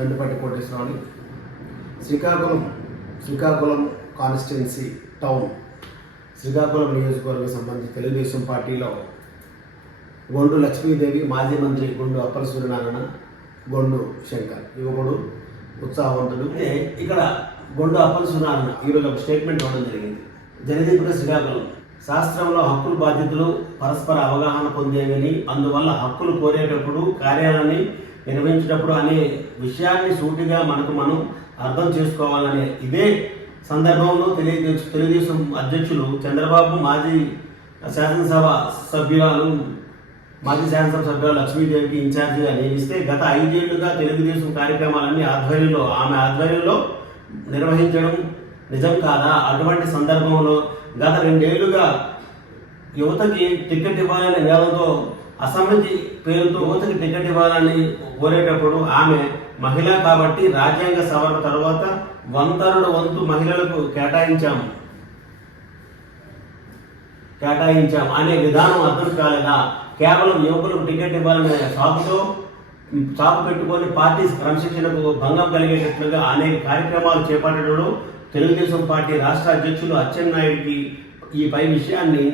దండుపాటి Koteswararao. Srikakulam constituency town Srikakulam నియోజకవర్గం సంబంధించి తెలుగుదేశం పార్టీలో గొండు లక్ష్మీదేవి, మాజీ మంత్రి గొండు అప్పల సూర్యనారాయణ, గొండు శంకర్ యువకుడు ఉత్సాహవంతుడు. ఇక్కడ గొండు అప్పల సూర్యనారాయణ ఈరోజు ఒక స్టేట్మెంట్ ఇవ్వడం జరిగింది. జనదీపుర శ్రీకాకుళం శాస్త్రంలో హక్కులు బాధ్యతలు పరస్పర అవగాహన పొందేవని, అందువల్ల హక్కులు కోరేటప్పుడు కార్యాలయాన్ని నిర్వహించేటప్పుడు అనే విషయాన్ని సూటిగా మనం అర్థం చేసుకోవాలనే ఇదే సందర్భంలో తెలుగుదేశం అధ్యక్షులు చంద్రబాబు మాజీ శాసనసభ సభ్యురాలు లక్ష్మీదేవికి ఇన్ఛార్జిగా నియమిస్తే గత 5 ఏళ్లుగా తెలుగుదేశం కార్యక్రమాలన్నీ ఆమె ఆధ్వర్యంలో నిర్వహించడం నిజం కాదా? అటువంటి సందర్భంలో గత 2 ఏళ్లుగా యువతకి టికెట్ ఇవ్వాలనే నేలతో అసమ్మతి పేరుతో యువతకి టికెట్ ఇవ్వాలని కోరేటప్పుడు ఆమె మహిళ కాబట్టి రాజ్యాంగ సవరణ తర్వాత వంతు మహిళలకు కేటాయించాం అనే విధానం అర్థం కాలేదా? కేవలం యువకులకు టికెట్ ఇవ్వాలనే సాకు పెట్టుకొని పార్టీ క్రమశిక్షణకు భంగం కలిగేటట్లుగా అనేక కార్యక్రమాలు చేపట్టడంలో తెలుగుదేశం పార్టీ రాష్ట్ర అధ్యక్షులు అచ్చెన్నాయుడికి పై విషయాన్ని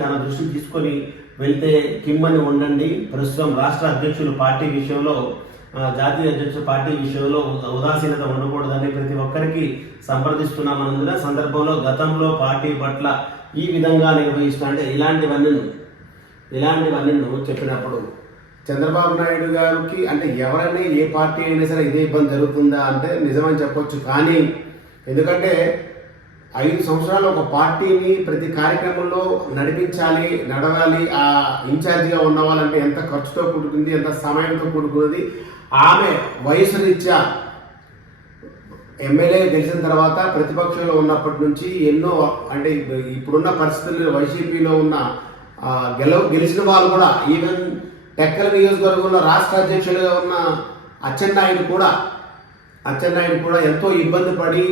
తన దృష్టికి తీసుకొని వెళ్తే కిమ్మని ఉండండి. ప్రస్తుతం రాష్ట్ర అధ్యక్షులు పార్టీ విషయంలో జాతీయ అధ్యక్షుల పార్టీ విషయంలో ఉదాసీనత ఉండకూడదని ప్రతి ఒక్కరికి సంప్రదిస్తున్నామన్నందున సందర్భంలో గతంలో పార్టీ పట్ల ఈ విధంగా నిర్వహిస్తుంటే ఇలాంటివన్నీ చెప్పినప్పుడు చంద్రబాబు నాయుడు గారికి అంటే ఎవరైనా ఏ పార్టీ అయినా సరే ఇదే ఇబ్బంది జరుగుతుందా అంటే నిజమని చెప్పొచ్చు. కానీ ఎందుకంటే 5 సంవత్సరాలు ఒక పార్టీని ప్రతి కార్యక్రమంలో నడవాలి. ఆ ఇన్ఛార్జిగా ఉన్న వాళ్ళంటే ఎంత ఖర్చుతో కూడుకుంది, ఎంత సమయంతో కూడుకున్నది. ఆమె వయసు రీత్యా ఎమ్మెల్యే గెలిచిన తర్వాత ప్రతిపక్షంలో ఉన్నప్పటి నుంచి ఎన్నో అంటే ఇప్పుడున్న పరిస్థితుల్లో వైసీపీలో ఉన్న గెలిచిన వాళ్ళు కూడా ఈవెన్ టెక్కల నియోజకవర్గంలో రాష్ట్ర అధ్యక్షులుగా ఉన్న అచ్చెన్నాయుడు కూడా ఎంతో ఇబ్బంది పడి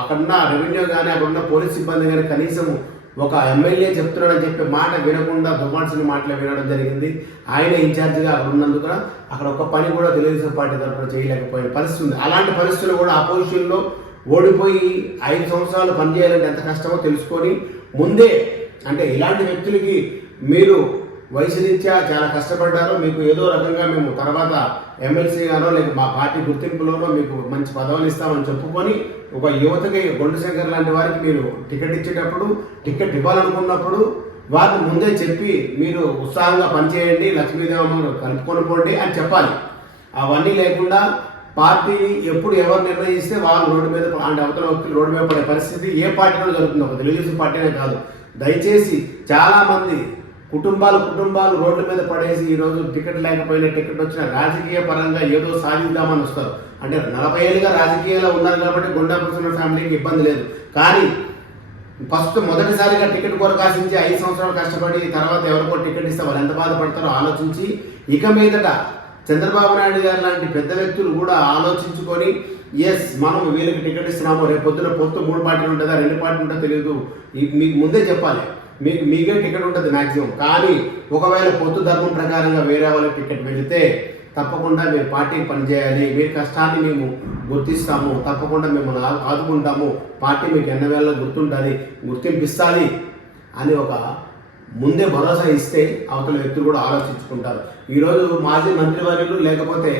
అక్కడున్న రెవెన్యూ కానీ అక్కడున్న పోలీస్ సిబ్బంది కానీ కనీసం ఒక ఎమ్మెల్యే చెప్తున్నాడని చెప్పే మాట వినకుండా దుమ్మాల్సిన మాటలు వినడం జరిగింది. ఆయన ఇన్ఛార్జిగా ఉన్నందుకు అక్కడ ఒక పని కూడా తెలుగుదేశం పార్టీ తరఫున చేయలేకపోయిన పరిస్థితి ఉంది. అలాంటి పరిస్థితులు కూడా అపోజిషన్లో ఓడిపోయి 5 సంవత్సరాలు పనిచేయాలంటే ఎంత కష్టమో తెలుసుకొని ముందే అంటే ఇలాంటి వ్యక్తులకి మీరు వయసు రీత్యా చాలా కష్టపడ్డారో మీకు ఏదో రకంగా మేము తర్వాత ఎమ్మెల్సీగానో లేక మా పార్టీ గుర్తింపులోనో మీకు మంచి పదవులు ఇస్తామని చెప్పుకొని ఒక యువతకి గొండు శంకర్ లాంటి వారికి మీరు టికెట్ ఇచ్చేటప్పుడు టికెట్ ఇవ్వాలనుకున్నప్పుడు వారిని ముందే చెప్పి మీరు ఉత్సాహంగా పనిచేయండి, లక్ష్మీదేవమ్మ కలుపుకొని పోండి అని చెప్పాలి. అవన్నీ లేకుండా పార్టీ ఎప్పుడు ఎవరు నిర్ణయిస్తే వాళ్ళు రోడ్డు మీద అంటే అవతల వ్యక్తులు రోడ్డు మీద పడే పరిస్థితి ఏ పార్టీలో జరుగుతుంది, ఒక తెలుగుదేశం పార్టీనే కాదు. దయచేసి చాలామంది కుటుంబాలు రోడ్ల మీద పడేసి ఈరోజు టికెట్ లేకపోయినా టికెట్ వచ్చిన రాజకీయ పరంగా ఏదో సాధిద్దామని వస్తారు. అంటే 40 ఏళ్ళుగా రాజకీయాల్లో ఉన్నారు కాబట్టి గుండాపురం ఫ్యామిలీకి ఇబ్బంది లేదు. కానీ మొదటిసారిగా టికెట్ కొరకు ఆశించి 5 సంవత్సరాలు కష్టపడి తర్వాత ఎవరికో టికెట్ ఇస్తే వాళ్ళు ఎంత బాధపడతారో ఆలోచించి ఇక మీదట చంద్రబాబు నాయుడు గారు లాంటి పెద్ద వ్యక్తులు కూడా ఆలోచించుకొని మనం వీళ్ళకి టికెట్ ఇస్తున్నాము, రేపు పొద్దున 3 పార్టీలు ఉంటుందా 2 పార్టీలు ఉంటుందో తెలియదు, మీకు ముందే చెప్పాలి. మీకే టికెట్ ఉంటుంది మ్యాక్సిమం. కానీ ఒకవేళ పొత్తు ధర్మం ప్రకారంగా వేరే వాళ్ళకి టికెట్ వెళితే తప్పకుండా మీరు పార్టీకి పనిచేయాలి, మీరు కష్టాన్ని మేము గుర్తిస్తాము, తప్పకుండా మిమ్మల్ని ఆదుకుంటాము, పార్టీ మీకు ఎన్నవేళ గుర్తింపిస్తుంది అని ఒక ముందే భరోసా ఇస్తే అవతల వ్యక్తులు కూడా ఆలోచించుకుంటారు. ఈరోజు మాజీ మంత్రివర్యులు లేకపోతే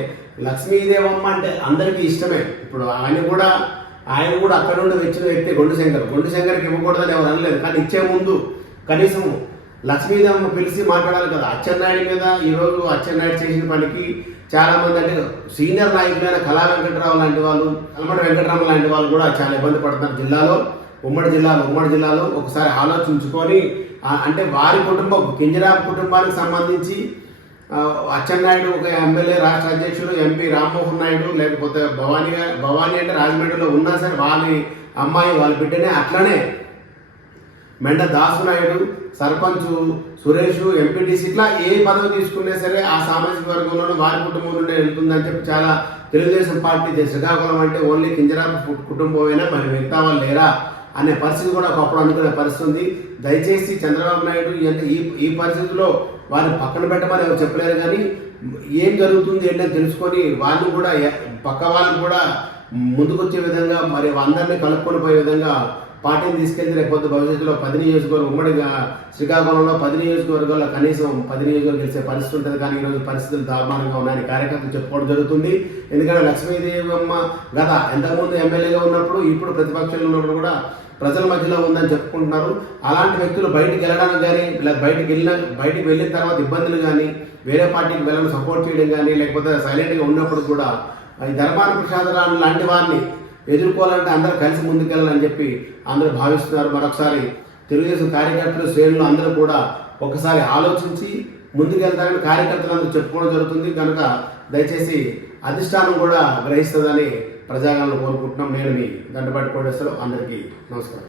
లక్ష్మీదేవమ్మ అంటే అందరికీ ఇష్టమే. ఇప్పుడు ఆయన కూడా అక్కడ నుండి వచ్చిన వ్యక్తి గొండు శంకర్కి ఇవ్వకూడదని ఎవరు అనలేదు. కానీ ఇచ్చే ముందు కనీసం లక్ష్మీదేవమ్మ పిలిచి మాట్లాడాలి కదా. అచ్చెన్నాయుడు మీద ఈరోజు అచ్చెన్నాయుడు చేసిన పనికి చాలా మంది అంటే సీనియర్ నాయకులైన కళా వెంకటరావు లాంటి వాళ్ళు, కల్మడ వెంకటరామ లాంటి వాళ్ళు కూడా చాలా ఇబ్బంది పడుతున్నారు ఉమ్మడి జిల్లాలో. ఒకసారి ఆలోచించుకొని అంటే వారి కుటుంబం కింజరాపు కుటుంబానికి సంబంధించి అచ్చెన్నాయుడు ఒక ఎమ్మెల్యే, రాష్ట్ర అధ్యక్షుడు ఎంపీ రామ్మోహన్ నాయుడు, లేకపోతే భవానీ అంటే రాజమండ్రిలో ఉన్నా సరే వాళ్ళ అమ్మాయి వాళ్ళ బిడ్డనే, అట్లనే మెండ దాసు నాయుడు, సర్పంచ్ సురేష్, ఎంపీటీసీ, ఇట్లా ఏ పదవి తీసుకున్నా సరే ఆ సామాజిక వర్గంలోనూ వారి కుటుంబం నుండి వెళ్తుందని చెప్పి చాలా తెలుగుదేశం పార్టీ శ్రీకాకుళం అంటే ఓన్లీ కింజరాపు కుటుంబమేనా, మరి మిగతా వాళ్ళు లేరా అనే పరిస్థితి కూడా ఒకప్పుడు అనుకునే పరిస్థితి ఉంది. దయచేసి చంద్రబాబు నాయుడు ఈ పరిస్థితిలో వారిని పక్కన పెట్టమని ఎవరు చెప్పలేరు. కానీ ఏం జరుగుతుంది ఏంటని తెలుసుకొని వాళ్ళు కూడా పక్క వాళ్ళు కూడా ముందుకొచ్చే విధంగా మరి అందరినీ కలుపుకొని పోయే విధంగా పార్టీని తీసుకెళ్తే రేపొద్దు భవిష్యత్తులో 10 నియోజకవర్గం ఉమ్మడిగా శ్రీకాకుళంలో 10 నియోజకవర్గాల్లో కనీసం 10 నియోజకవర్గం గెలిచే పరిస్థితి ఉంటుంది. కానీ ఈరోజు పరిస్థితులు దారుణంగా ఉన్నాయని కార్యకర్తలు చెప్పుకోవడం జరుగుతుంది. ఎందుకంటే లక్ష్మీదేవమ్మ గత ఎంతకుముందు ఎమ్మెల్యేగా ఉన్నప్పుడు ఇప్పుడు ప్రతిపక్షంలో ఉన్నప్పుడు కూడా ప్రజల మధ్యలో ఉందని చెప్పుకుంటున్నారు. అలాంటి వ్యక్తులు బయటికి వెళ్ళడానికి కానీ ఇలా బయటికి వెళ్ళిన తర్వాత ఇబ్బందులు కానీ వేరే పార్టీకి వెళ్ళడం సపోర్ట్ చేయడం కానీ లేకపోతే సైలెంట్గా ఉన్నప్పుడు కూడా ఈ ధర్మాన ప్రసాదరావు లాంటి వారిని ఎదుర్కోవాలంటే అందరూ కలిసి ముందుకెళ్ళాలని చెప్పి అందరూ భావిస్తున్నారు. మరొకసారి తెలుగుదేశం కార్యకర్తలు శ్రేణులు అందరూ కూడా ఒకసారి ఆలోచించి ముందుకెళ్తారని కార్యకర్తలు అందరూ చెప్పుకోవడం జరుగుతుంది. కనుక దయచేసి అధిష్టానం కూడా గ్రహిస్తుందని ప్రజాగణంలో కోరుకుంటున్నాం. నేను మీ దండపాటి కోటేశ్వరరావు. అందరికీ నమస్కారం.